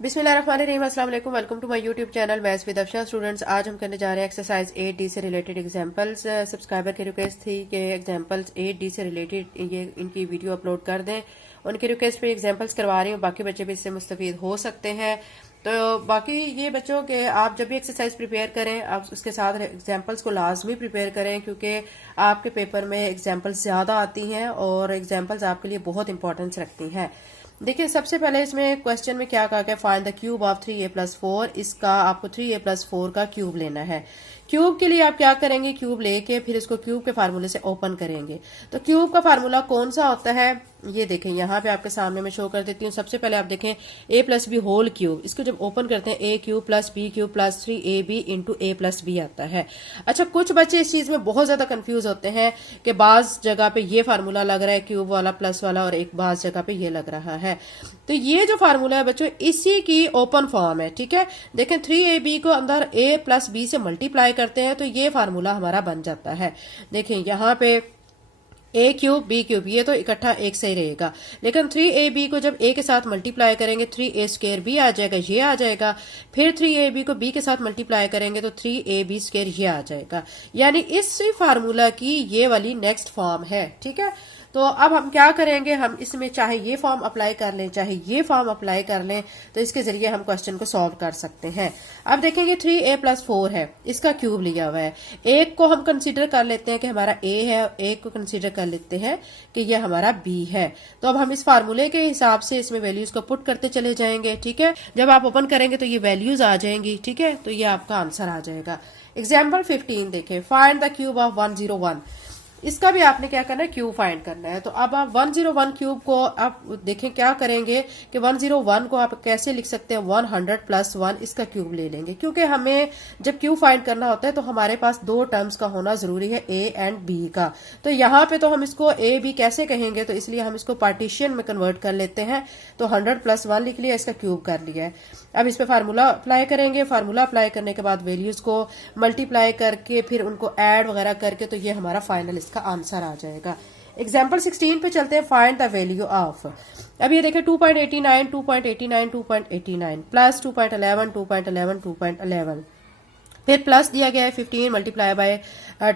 बिस्मिल्लाहिर्रहमानिर्रहीम, अस्सलाम वालेकुम। Welcome to my YouTube channel maths with Afsha. Students, आज हम करने जा रहे हैं एक्सरसाइज 8D से रिलेटेड एग्जांपल्स। सब्सक्राइबर की रिक्वेस्ट थी कि एग्जांपल्स 8D से रिलेटेड ये इनकी वीडियो अपलोड कर दें। उनकी रिक्वेस्ट पे एग्जांपल्स करवा रही हूँ, बाकी बच्चे भी इससे मुस्तफीद हो सकते हैं। तो बाकी ये बच्चों के आप जब भी एक्सरसाइज प्रिपेयर करें, आप उसके साथ एग्जांपल्स को लाजमी प्रिपेयर करें, क्योंकि आपके पेपर में एग्जांपल्स ज़्यादा आती हैं और एग्जांपल्स आपके लिए बहुत इंपॉर्टेंस रखती हैं। देखिए, सबसे पहले इसमें क्वेश्चन में क्या कहा गया, find the cube of 3a+4। इसका आपको 3a+4 का क्यूब लेना है। क्यूब के लिए आप क्या करेंगे, क्यूब लेके फिर इसको क्यूब के फार्मूले से ओपन करेंगे। तो क्यूब का फार्मूला कौन सा होता है, ये देखें यहाँ पे आपके सामने मैं शो कर देती हूँ। सबसे पहले आप देखें a+b होल क्यूब, इसको जब ओपन करते हैं a³ + b³ + 3ab into a+b आता है। अच्छा, कुछ बच्चे इस चीज में बहुत ज्यादा कंफ्यूज होते हैं कि बाज जगह पे ये फार्मूला लग रहा है क्यूब वाला प्लस वाला, और एक बाज जगह पे ये लग रहा है। तो ये जो फार्मूला है बच्चों, इसी की ओपन फॉर्म है। ठीक है, देखें 3ab को अंदर a + b से मल्टीप्लाई करते हैं तो ये फार्मूला हमारा बन जाता है। देखें यहाँ पे a³ b³ ये तो इकट्ठा एक से ही रहेगा, लेकिन 3ab को जब a के साथ मल्टीप्लाई करेंगे 3a² b आ जाएगा, ये आ जाएगा। फिर 3ab को b के साथ मल्टीप्लाई करेंगे तो 3ab² ये आ जाएगा। यानी इसी फार्मूला की ये वाली नेक्स्ट फॉर्म है। ठीक है, तो अब हम क्या करेंगे, हम इसमें चाहे ये फॉर्म अप्लाई कर लें चाहे ये फॉर्म अप्लाई कर लें, तो इसके जरिए हम क्वेश्चन को सॉल्व कर सकते हैं। अब देखेंगे 3a+4 है, इसका क्यूब लिया हुआ है। एक को हम कंसीडर कर लेते हैं कि हमारा a है, एक को कंसीडर कर लेते हैं कि ये हमारा b है। तो अब हम इस फार्मूले के हिसाब से इसमें वैल्यूज को पुट करते चले जाएंगे। ठीक है, जब आप ओपन करेंगे तो ये वैल्यूज आ जाएंगी। ठीक है, तो ये आपका आंसर आ जाएगा। एग्जाम्पल 15 देखें, फाइंड द क्यूब ऑफ 101। इसका भी आपने क्या करना है, क्यूब फाइंड करना है। तो अब आप 101 क्यूब को आप देखें क्या करेंगे कि 101 को आप कैसे लिख सकते हैं, 100 + 1 इसका क्यूब ले लेंगे, क्योंकि हमें जब क्यूब फाइंड करना होता है तो हमारे पास दो टर्म्स का होना जरूरी है, a एंड b का। तो यहाँ पे तो हम इसको a b कैसे कहेंगे, तो इसलिए हम इसको पार्टीशन में कन्वर्ट कर लेते हैं। तो 100 + 1 लिख लिया, इसका क्यूब कर लिया है। अब इस पे फार्मूला अप्लाई करेंगे। फार्मूला अप्लाई करने के बाद वैल्यूज को मल्टीप्लाई करके फिर उनको ऐड वगैरह करके तो ये हमारा फाइनल का आंसर आ जाएगा। एग्जाम्पल 16 पे चलते हैं, फाइंड द वैल्यू ऑफ। अब ये देखें 2.89 2.89 2.89 प्लस 2.11 2.11 2.11, फिर प्लस दिया गया है 15 मल्टीप्लाई बाय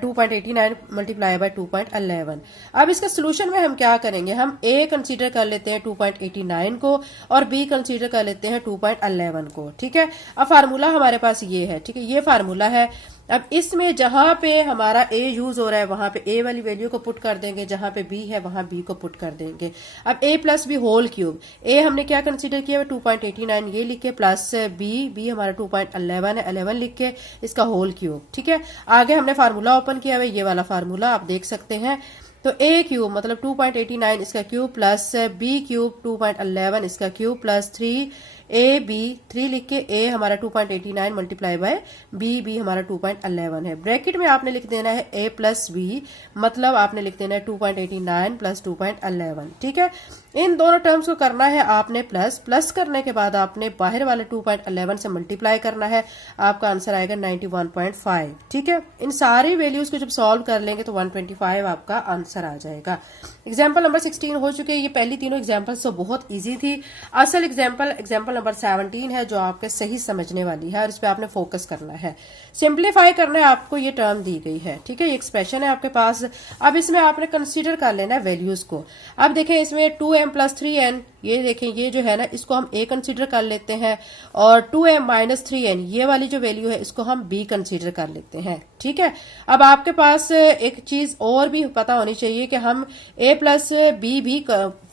2.89 मल्टीप्लाई बाय 2.11। अब इसका सोल्यूशन में हम क्या करेंगे, हम a कंसीडर कर लेते हैं 2.89 को और b कंसीडर कर लेते हैं 2.11 को। ठीक है, अब फार्मूला हमारे पास ये है। ठीक है, ये फार्मूला है। अब इसमें जहां पे हमारा a यूज हो रहा है वहां पे a वाली वैल्यू को पुट कर देंगे, जहां पे b है वहां b को पुट कर देंगे। अब a + b whole cube, a हमने क्या कंसीडर किया है 2.89 ये लिख के, प्लस b हमारा 2.11 है, 11 लिख के इसका होल क्यूब। ठीक है, आगे हमने फार्मूला ओपन किया हुआ, ये वाला फार्मूला आप देख सकते हैं। तो a³ मतलब 2.89 इसका क्यूब प्लस b³ 2.11 इसका क्यूब प्लस 3ab 3 लिख के a हमारा 2.89 मल्टीप्लाई बाय b हमारा 2.11 है। ब्रैकेट में आपने लिख देना है a + b, मतलब आपने लिख देना है 2.89 + 2.11। ठीक है, इन दोनों टर्म्स को करना है आपने प्लस, प्लस करने के बाद आपने बाहर वाले 2.11 से मल्टीप्लाई करना है, आपका आंसर आएगा 91.5। ठीक है, इन सारी वैल्यूज को जब सॉल्व कर लेंगे तो 125 आपका आंसर आ जाएगा। एग्जाम्पल नंबर 16 हो चुके हैं। ये पहली तीनों एग्जाम्पल्स तो बहुत इजी थी। असल एग्जाम्पल नंबर 17 है जो आपके सही समझने वाली है और इस पे आपने फोकस करना है। सिंप्लीफाई करना है आपको, ये टर्म दी गई है। ठीक है, ये एक्सप्रेशन है आपके पास। अब इसमें आपने कंसीडर कर लेना है वैल्यूज को। अब देखें इसमें 2m + 3n, ये देखें ये जो है ना, इसको हम a कंसीडर कर लेते हैं, और 2m - 3n ये वाली जो वैल्यू है इसको हम b कंसीडर कर लेते हैं। ठीक है, अब आपके पास एक चीज और भी पता होनी चाहिए कि हम a + b भी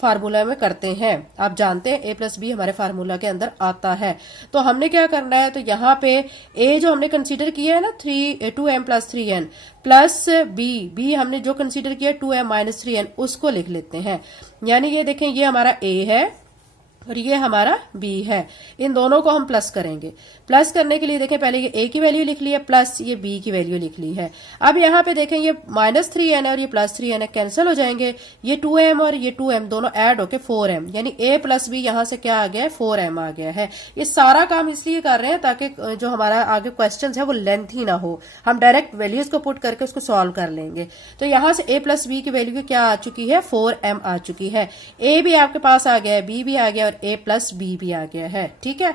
फार्मूला में करते हैं। आप जानते हैं a + b हमारे फार्मूला के अंदर आता है। तो हमने क्या करना है, तो यहाँ पे a जो हमने कंसीडर किया है ना 2m + 3n प्लस b हमने जो कंसीडर किया 2m - 3n उसको लिख लेते हैं। यानी ये देखें ये हमारा a है और ये हमारा b है, इन दोनों को हम प्लस करेंगे। प्लस करने के लिए देखें पहले ये a की वैल्यू लिख ली है, प्लस ये b की वैल्यू लिख ली है। अब यहाँ पे देखें ये -3n है और ये +3n है, कैंसिल हो जाएंगे। ये 2m और ये 2m दोनों ऐड होके 4m, यानी a + b यहाँ से क्या आ गया है, 4m आ गया है। ये सारा काम इसलिए कर रहे हैं ताकि जो हमारा आगे क्वेश्चन है वो लेंथी ना हो, हम डायरेक्ट वैल्यूज को पुट करके उसको सॉल्व कर लेंगे। तो यहाँ से a + b की वैल्यू क्या आ चुकी है, 4m आ चुकी है। a भी आपके पास आ गया है, b भी आ गया और a प्लस बी भी आ गया है। ठीक है,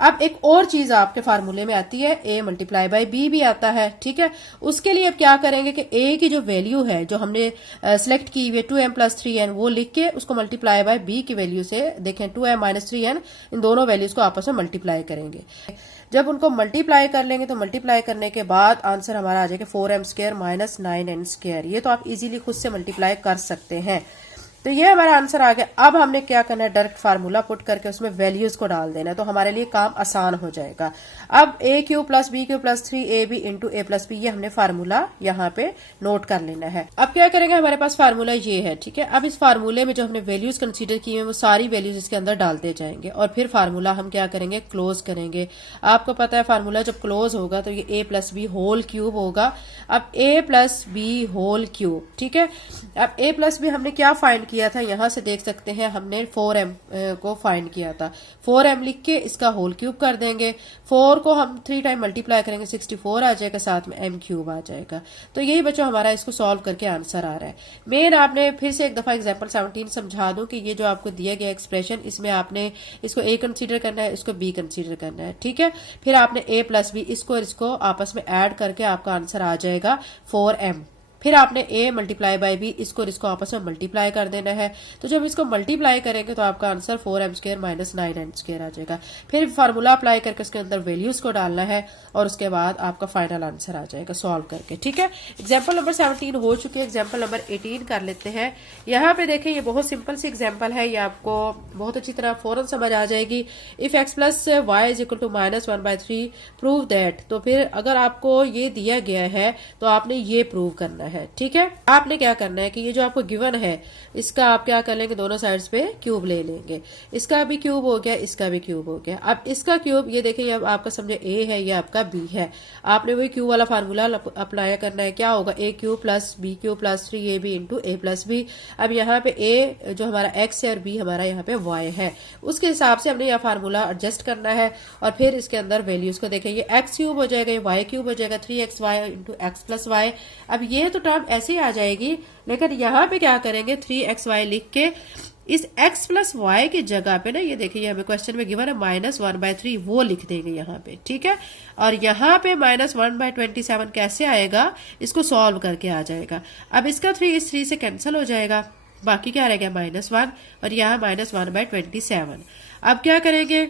अब एक और चीज आपके फार्मूले में आती है, a मल्टीप्लाई बाई बी भी आता है। ठीक है, उसके लिए अब क्या करेंगे कि a की जो वैल्यू है जो हमने सिलेक्ट की हुई है 2m प्लस 3n, वो लिख के उसको मल्टीप्लाई बाय b की वैल्यू से देखें 2m माइनस 3n, इन दोनों वैल्यूज को आपस में मल्टीप्लाई करेंगे। जब उनको मल्टीप्लाई कर लेंगे तो मल्टीप्लाई करने के बाद आंसर हमारा आ जाएगा 4m square minus 9n square. ये तो आप इजीली खुद से मल्टीप्लाई कर सकते हैं। तो ये हमारा आंसर आ गया। अब हमने क्या करना है, डायरेक्ट फार्मूला पुट करके उसमें वैल्यूज को डाल देना है, तो हमारे लिए काम आसान हो जाएगा। अब a cube plus B cube plus 3ab into a plus B, ये हमने फार्मूला यहाँ पे नोट कर लेना है। अब क्या करेंगे, हमारे पास फार्मूला ये है। ठीक है, अब इस फार्मूले में जो हमने वैल्यूज कंसीडर की है वो सारी वैल्यूज इसके अंदर डालते जाएंगे और फिर फार्मूला हम क्या करेंगे, क्लोज करेंगे। आपको पता है फार्मूला जब क्लोज होगा तो ये a plus B whole cube होगा। अब a plus B whole cube, ठीक है, अब a प्लस बी हमने क्या फाइंड किया था, यहां से देख सकते हैं हमने 4m को फाइंड किया था। 4m लिख के इसका होल क्यूब कर देंगे, 4 को हम 3 टाइम मल्टीप्लाई करेंगे 64 आ जाएगा, साथ में m क्यूब आ जाएगा। तो यही बच्चों हमारा इसको सॉल्व करके आंसर आ रहा है। मेन आपने फिर से एक दफा एग्जांपल 17 समझा दूं कि ये जो आपको दिया गया एक्सप्रेशन, इसमें आपने इसको a कंसीडर करना है, इसको b कंसीडर करना है। ठीक है, फिर आपने a प्लस बी इसको आपस में ऐड करके आपका आंसर आ जाएगा 4m। फिर आपने a मल्टीप्लाई बाई बी इसको और इसको आपस में मल्टीप्लाई कर देना है। तो जब इसको मल्टीप्लाई करेंगे तो आपका answer 4m square minus 9n square आ जाएगा। फिर फार्मूला अप्लाई करके उसके अंदर वैल्यूज को डालना है और उसके बाद आपका फाइनल आंसर आ जाएगा सॉल्व करके। ठीक है, एग्जाम्पल नंबर 17 हो चुकी है, एग्जाम्पल नंबर 18 कर लेते हैं। यहाँ पे देखें, ये बहुत सिंपल सी एग्जाम्पल है, ये आपको बहुत अच्छी तरह फौरन समझ आ जाएगी। If x plus Y is equal to minus 1/3 prove that. तो फिर अगर आपको ये दिया गया है तो आपने ये प्रूव करना है। ठीक है, आपने क्या करना है कि ये जो आपको गिवन है इसका आप क्या कर लेंगे, दोनों साइड्स पे क्यूब ले लेंगे। इसका भी क्यूब हो गया, इसका भी क्यूब हो गया। अब इसका क्यूब, ये देखिए, ये आपका समझे a है, ये आपका b है। आपने वही क्यूब वाला फार्मूला अप्लाई करना है। क्या होगा, a cube plus b cube plus 3ab into a plus B. अब यहाँ पे a जो हमारा x है और b हमारा यहाँ पे y है, उसके हिसाब से हमने यह फार्मूला एडजस्ट करना है और फिर इसके अंदर वैल्यूज को देखें, ये x क्यूब हो जाएगा, ये y क्यूब हो जाएगा, 3xy into x plus Y. अब ये तो टर्म ऐसे ही आ जाएगी, लेकिन यहाँ पे क्या करेंगे, 3xy लिख के इस x प्लस वाई की जगह पे ना, ये देखिए हमें क्वेश्चन में गिवन है माइनस 1/3, वो लिख देंगे यहाँ पे। ठीक है, और यहाँ पे माइनस 1/27 कैसे आएगा, इसको सॉल्व करके आ जाएगा। अब इसका 3 इस 3 से कैंसिल हो जाएगा, बाकी क्या रह गया -1 और यहाँ माइनस 1/27। अब क्या करेंगे,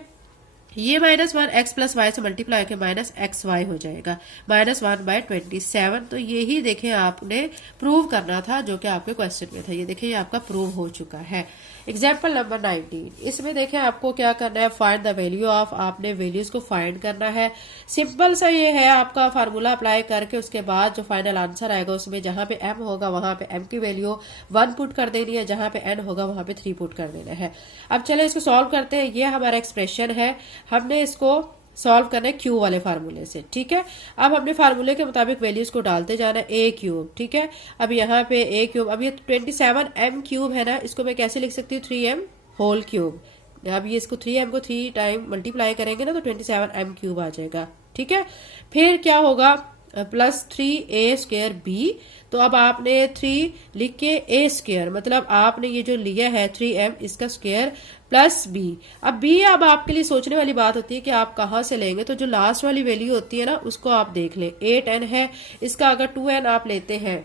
ये -1 x प्लस वाई से मल्टीप्लाई होकर माइनस एक्स वाई हो जाएगा, -1/27। तो यही देखें आपने प्रूव करना था जो कि आपके क्वेश्चन में था। ये देखें, ये आपका प्रूव हो चुका है। एग्जाम्पल नंबर 19, इसमें देखें आपको क्या करना है, फाइंड द वैल्यू ऑफ, आपने वैल्यूज को फाइंड करना है। सिंपल सा ये है, आपका फार्मूला अप्लाई करके उसके बाद जो फाइनल आंसर आएगा उसमें जहां पे m होगा वहां पे m की वैल्यू 1 पुट कर देनी है, जहां पे n होगा वहां पे 3 पुट कर देना है। अब चले इसको सॉल्व करते हैं। ये हमारा एक्सप्रेशन है, हमने इसको सॉल्व करना है क्यू वाले फार्मूले से। ठीक है, अब हमने फार्मूले के मुताबिक वैल्यूज को डालते जाना है, a क्यूब। ठीक है, अब यहाँ पे a क्यूब, अब ये 27m क्यूब है ना, इसको मैं कैसे लिख सकती हूँ, 3m होल क्यूब। अब ये इसको 3m को 3 टाइम मल्टीप्लाई करेंगे ना तो 27m क्यूब आ जाएगा। ठीक है, फिर क्या होगा, प्लस 3a स्क्वायर b। तो अब आपने 3 लिख के a स्क्वायर, मतलब आपने ये जो लिया है 3m इसका स्क्वायर प्लस b। अब b अब आपके लिए सोचने वाली बात होती है कि आप कहाँ से लेंगे, तो जो लास्ट वाली वैल्यू होती है ना उसको आप देख लें। 8n है, इसका अगर 2n आप लेते हैं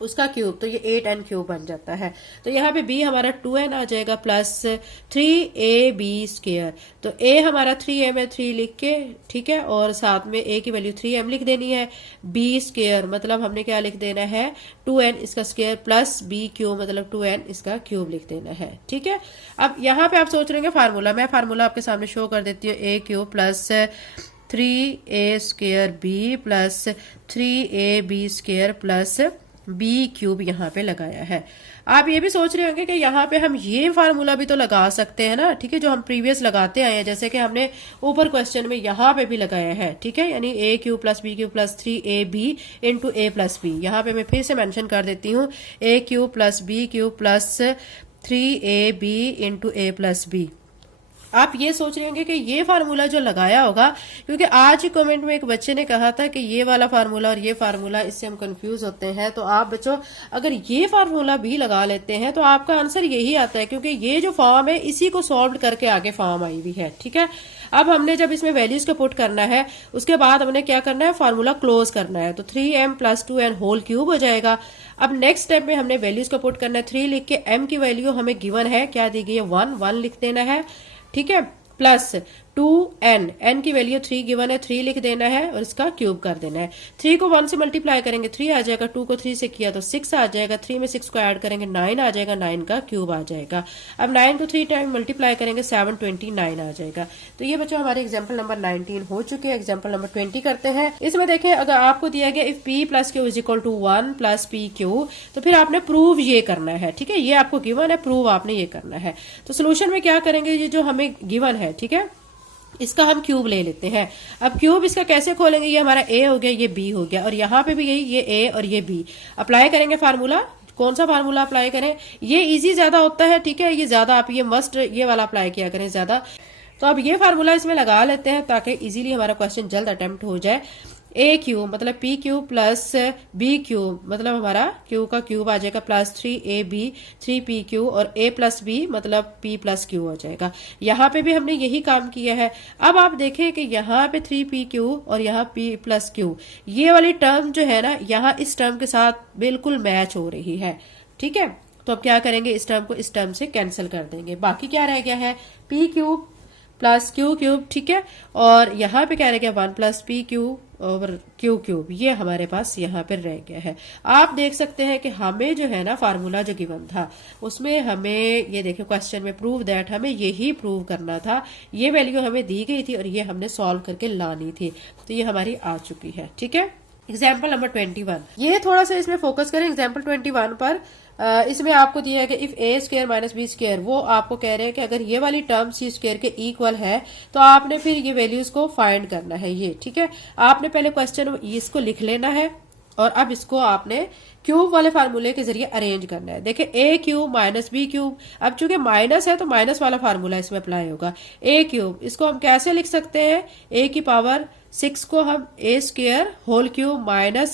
उसका क्यूब तो ये 8n क्यूब बन जाता है। तो यहाँ पे b हमारा 2n आ जाएगा प्लस 3ab स्क्वायर। तो a हमारा 3m है, 3 लिख के, ठीक है, और साथ में a की वैल्यू 3m लिख देनी है। b स्क्वायर मतलब हमने क्या लिख देना है, 2n इसका स्क्वायर प्लस b क्यूब मतलब 2n इसका क्यूब लिख देना है। ठीक है, अब यहाँ पे आप सोच रहे हैं फार्मूला, मैं फार्मूला आपके सामने शो कर देती हूँ। a cube plus 3a square b plus 3ab square plus b cube यहाँ पे लगाया है। आप ये भी सोच रहे होंगे कि यहाँ पे हम ये फार्मूला भी तो लगा सकते हैं ना, ठीक है, जो हम प्रीवियस लगाते आए हैं, जैसे कि हमने ऊपर क्वेश्चन में यहाँ पे भी लगाया है। ठीक है, यानी a cube plus b cube plus 3ab into a plus b। यहाँ पे मैं फिर से मेंशन कर देती हूँ, a cube plus b cube plus 3ab into a plus b। आप ये सोच रहे होंगे कि ये फार्मूला जो लगाया होगा, क्योंकि आज ही कमेंट में एक बच्चे ने कहा था कि ये वाला फार्मूला और ये फार्मूला, इससे हम कंफ्यूज होते हैं। तो आप बच्चों अगर ये फार्मूला भी लगा लेते हैं तो आपका आंसर यही आता है, क्योंकि ये जो फॉर्म है इसी को सॉल्व करके आगे फॉर्म आई हुई है। ठीक है, अब हमने जब इसमें वैल्यूज को पुट करना है उसके बाद हमने क्या करना है, फार्मूला क्लोज करना है। तो 3m + 2n होल क्यूब हो जाएगा। अब नेक्स्ट स्टेप में हमने वैल्यूज को पुट करना है। 3 लिख के m की वैल्यू हमें गिवन है, क्या दी गई है, 1 लिख देना है। ठीक है, प्लस 2n, n की वैल्यू 3 गिवन है, 3 लिख देना है और इसका क्यूब कर देना है। 3 को 1 से मल्टीप्लाई करेंगे 3 आ जाएगा, 2 को 3 से किया तो 6 आ जाएगा, 3 में 6 को ऐड करेंगे 9 आ जाएगा, 9 का क्यूब आ जाएगा। अब 9 को 3 टाइम मल्टीप्लाई करेंगे 729 आ जाएगा। तो ये बच्चों हमारे एग्जाम्पल नंबर 19 हो चुके हैं। एग्जाम्पल नंबर 20 करते हैं। इसमें देखें, अगर आपको दिया गया इफ p + q = 1 + pq, तो फिर आपने प्रूव ये करना है। ठीक है, ये आपको गिवन है, प्रूव आपने ये करना है। तो सोल्यूशन में क्या करेंगे, ये जो हमें गिवन है, ठीक है, इसका हम क्यूब ले लेते हैं। अब क्यूब इसका कैसे खोलेंगे, ये हमारा a हो गया, ये b हो गया, और यहाँ पे भी यही, ये a और ये b। अप्लाई करेंगे फार्मूला, कौन सा फार्मूला अप्लाई करें, ये इजी ज्यादा होता है। ठीक है, ये ज्यादा आप ये मस्ट ये वाला अप्लाई किया करें ज्यादा। तो अब ये फार्मूला इसमें लगा लेते हैं ताकि इजीली हमारा क्वेश्चन जल्द अटेम्प्ट हो जाए। ए क्यूब मतलब P cube plus B cube मतलब हमारा क्यू का क्यूब आ जाएगा, प्लस 3ab 3pq, और a + b मतलब p + q हो जाएगा। यहाँ पे भी हमने यही काम किया है। अब आप देखें कि यहाँ पे 3pq और यहाँ p + q, ये वाली टर्म जो है ना, यहाँ इस टर्म के साथ बिल्कुल मैच हो रही है। ठीक है, तो अब क्या करेंगे, इस टर्म को इस टर्म से कैंसिल कर देंगे। बाकी क्या रह गया है, p³ + q³। ठीक है, और यहाँ पे क्या रह गया, 1 + pq और q³, ये हमारे पास यहाँ पर रह गया है। आप देख सकते हैं कि हमें जो है ना फार्मूला जो गिवन था उसमें हमें ये देखिए क्वेश्चन में प्रूव दैट, हमें यही प्रूव करना था। ये वैल्यू हमें दी गई थी और ये हमने सॉल्व करके लानी थी, तो ये हमारी आ चुकी है। ठीक है, एग्जाम्पल नंबर 21, ये थोड़ा सा इसमें फोकस करें एग्जाम्पल 21 पर। इसमें आपको दिया है कि इफ a² - b², वो आपको कह रहे हैं कि अगर ये वाली टर्म c² के इक्वल है तो आपने फिर ये वैल्यूज को फाइंड करना है। ये ठीक है, आपने पहले क्वेश्चन इसको लिख लेना है और अब इसको आपने क्यूब वाले फार्मूले के जरिए अरेंज करना है। देखिए a³ - b³, अब चूंकि माइनस है तो माइनस वाला फार्मूला इसमें अप्लाई होगा। a³ इसको हम कैसे लिख सकते हैं, a⁻6 को हम a² whole cube -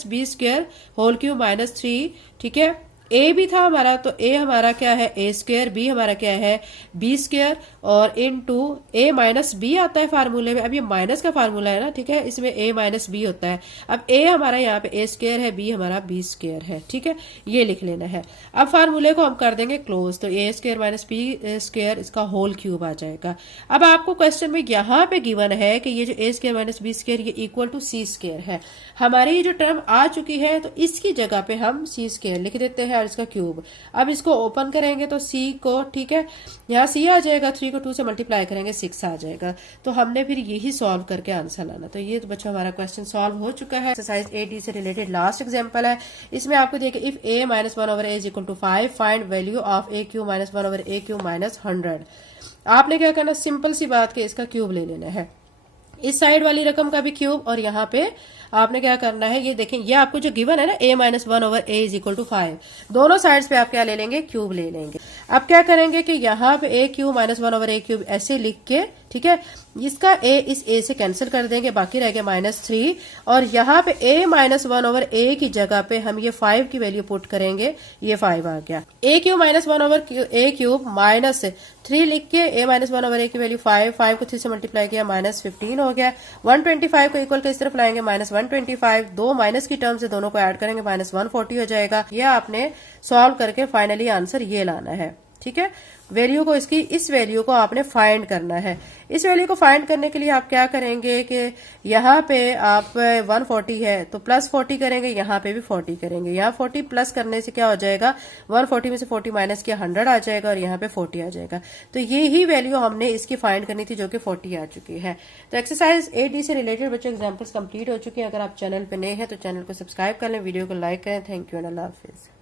b² whole cube -3। ठीक है, a भी था हमारा, तो a हमारा क्या है, a², b हमारा क्या है, b², और इनटू a - b आता है फार्मूले में। अब ये माइनस का फार्मूला है ना, ठीक है, इसमें a - b होता है। अब a हमारा यहाँ पे a² है, b हमारा b² है। ठीक है, ये लिख लेना है। अब फार्मूले को हम कर देंगे क्लोज, तो a² - b² इसका होल क्यूब आ जाएगा। अब आपको क्वेश्चन में यहाँ पे गिवन है कि ये जो a² - b² ये इक्वल टू c² है। हमारी ये जो टर्म आ चुकी है तो इसकी जगह पे हम c² लिख देते हैं और इसका क्यूब। अब इसको ओपन करेंगे तो c को, ठीक है, यहाँ c आ जाएगा, 3 को 2 से मल्टीप्लाई करेंगे 6 आ जाएगा। तो हमने फिर यही सॉल्व करके आंसर लाना। तो ये तो बच्चों हमारा क्वेश्चन सॉल्व हो चुका है। एक्सरसाइज 8D से रिलेटेड लास्ट एग्जांपल है। इसमें आपको दिया कि if a - 1/a = 5, find value of a³ - 1/a³ - 100। आपने क्या करना, सिंपल सी बात कि इसका क्यूब ले लेना है, इस साइड वाली रकम का भी क्यूब, और यहाँ पे आपने क्या करना है, ये देखें, ये आपको जो गिवन है ना a - 1/a = 5, दोनों साइड्स पे आप क्या ले लेंगे, क्यूब ले लेंगे। अब क्या करेंगे कि यहाँ पे a³ - 1/a³ ऐसे लिख के, ठीक है, इसका a इस a से कैंसिल कर देंगे, बाकी रह गया -3, और यहाँ पे a - 1/a की जगह पे हम ये 5 की वैल्यू पुट करेंगे, ये 5 आ गया। a³ - 1/a³ -3 लिख के a - 1/a की वैल्यू 5 को 3 से मल्टीप्लाई किया -15 हो गया। 125 को इक्वल किस तरफ लाएंगे, -125, दो माइनस की टर्म से दोनों को ऐड करेंगे -140 हो जाएगा। ये आपने सॉल्व करके फाइनली आंसर ये लाना है। ठीक है, वैल्यू को, इसकी इस वैल्यू को आपने फाइंड करना है। इस वैल्यू को फाइंड करने के लिए आप क्या करेंगे कि यहाँ पे आप 140 है तो +40 करेंगे, यहाँ पे भी 40 करेंगे। यहाँ 40 प्लस करने से क्या हो जाएगा, 140 में से 40 माइनस किया 100 आ जाएगा, और यहाँ पे 40 आ जाएगा। तो ये ही वैल्यू हमने इसकी फाइंड करनी थी, जो कि 40 आ चुकी है। तो एक्सरसाइज 8D से रिलेटेड बच्चों एग्जाम्पल्स कंप्लीट हो चुके हैं। अगर आप चैनल पे नए हैं तो चैनल को सब्सक्राइब कर लें, वीडियो को लाइक करें। Thank you and Allah Hafiz.